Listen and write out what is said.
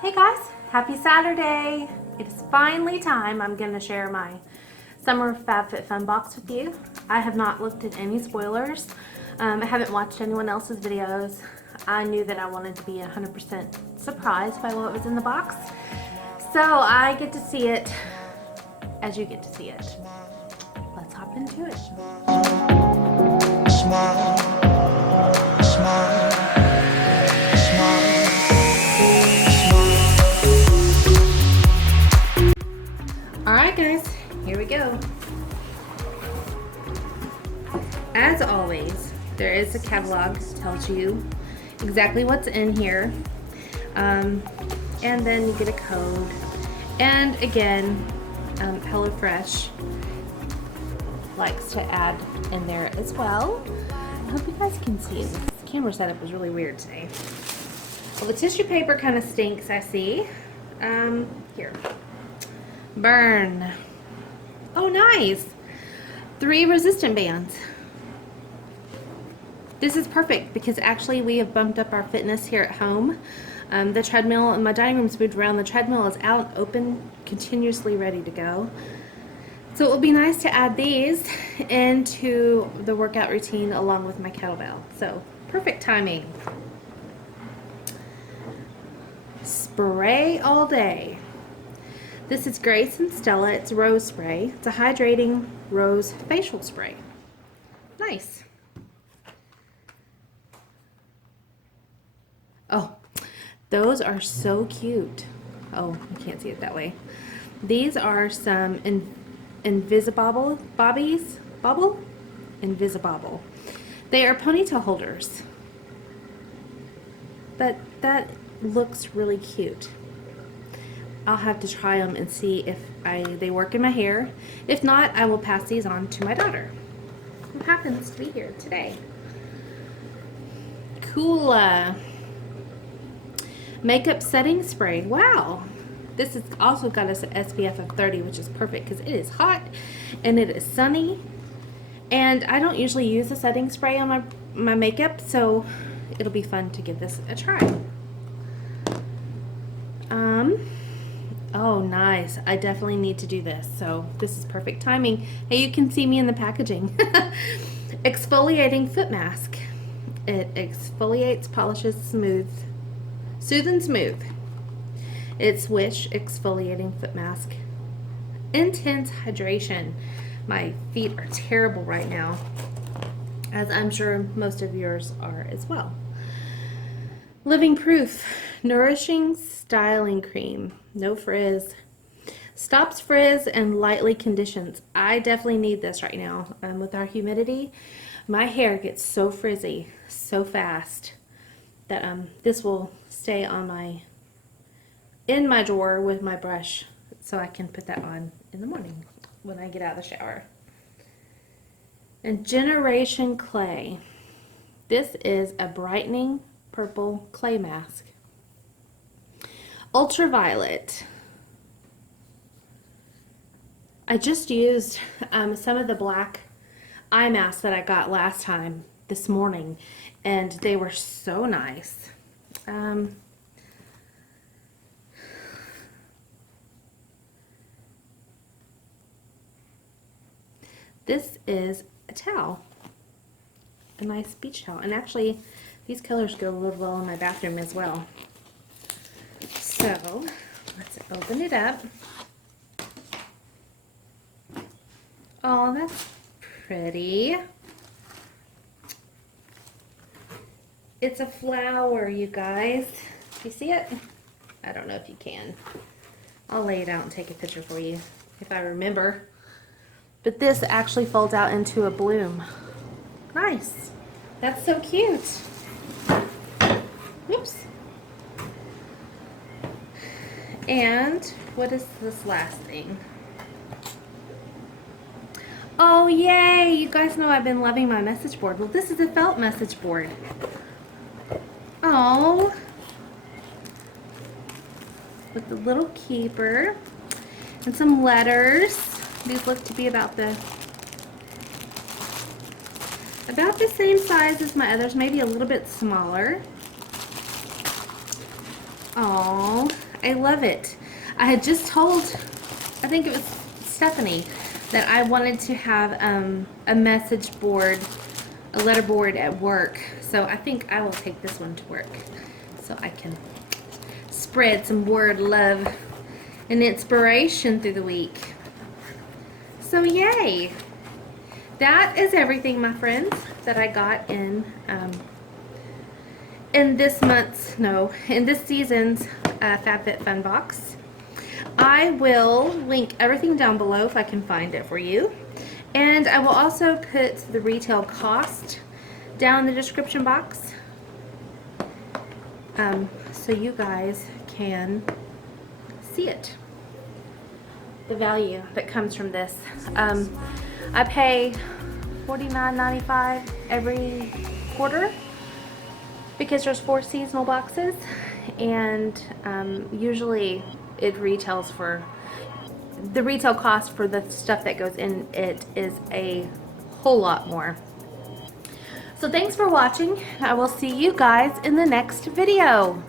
Hey guys, happy Saturday! It is finally time. I'm going to share my summer Fab Fit Fun box with you. I have not looked at any spoilers. I haven't watched anyone else's videos. I knew that I wanted to be 100% surprised by what was in the box. So I get to see it as you get to see it. Let's hop into it. Smile, smile. Alright guys, here we go. As always, there is a catalog that tells you exactly what's in here. And then you get a code. And again, HelloFresh likes to add in there as well. I hope you guys can see it. This camera setup was really weird today. Well, the tissue paper kind of stinks, I see. Here. Burn. Oh, nice. 3 resistant bands. This is perfect because actually we have bumped up our fitness here at home. The treadmill in my dining room's moved around. The treadmill is out, open, continuously ready to go. So it will be nice to add these into the workout routine along with my kettlebell. So perfect timing. Spray all day. This is Grace and Stella. It's rose spray. It's a hydrating rose facial spray. Nice. Oh, those are so cute. Oh, I can't see it that way. These are some Invisibobble bobbies. Invisibobble. They are ponytail holders. But that looks really cute. I'll have to try them and see if they work in my hair. If not, I will pass these on to my daughter, who happens to be here today. COOLA makeup setting spray. Wow, this has also got us an SPF of 30, which is perfect because it is hot and it is sunny. And I don't usually use a setting spray on my makeup, so it'll be fun to give this a try. Oh, nice. I definitely need to do this. So this is perfect timing. Hey, you can see me in the packaging. Exfoliating foot mask. It exfoliates, polishes, soothes and smooth. It's Whish exfoliating foot mask. Intense hydration. My feet are terrible right now, as I'm sure most of yours are as well. Living Proof Nourishing Styling Cream. No frizz. Stops frizz and lightly conditions. I definitely need this right now. With our humidity, my hair gets so frizzy so fast that this will stay on in my drawer with my brush, so I can put that on in the morning when I get out of the shower. And Generation Clay. This is a brightening purple clay mask. Ultraviolet. I just used some of the black eye masks that I got last time this morning, and they were so nice. This is a towel, a nice beach towel, and actually these colors go real well in my bathroom as well. So let's open it up. Oh, that's pretty. It's a flower, you guys. You see it? I don't know if you can. I'll lay it out and take a picture for you if I remember. But this actually folds out into a bloom. Nice. That's so cute. Whoops. And what is this last thing? Oh, yay! You guys know I've been loving my message board. Well, this is a felt message board. Oh. With the little keeper and some letters. These look to be about the same size as my others, maybe a little bit smaller. Oh, I love it. I had just told, I think it was Stephanie, that I wanted to have a message board, a letter board at work. So I think I will take this one to work so I can spread some word, love, and inspiration through the week. So yay! That is everything, my friends, that I got in this month's, no, in this season's Fab Fit Fun box. I will link everything down below if I can find it for you. And I will also put the retail cost down in the description box so you guys can see it. The value that comes from this. I pay $49.95 every quarter because there's 4 seasonal boxes, and usually it retails for, the retail cost for the stuff that goes in it is a whole lot more. So thanks for watching. I will see you guys in the next video.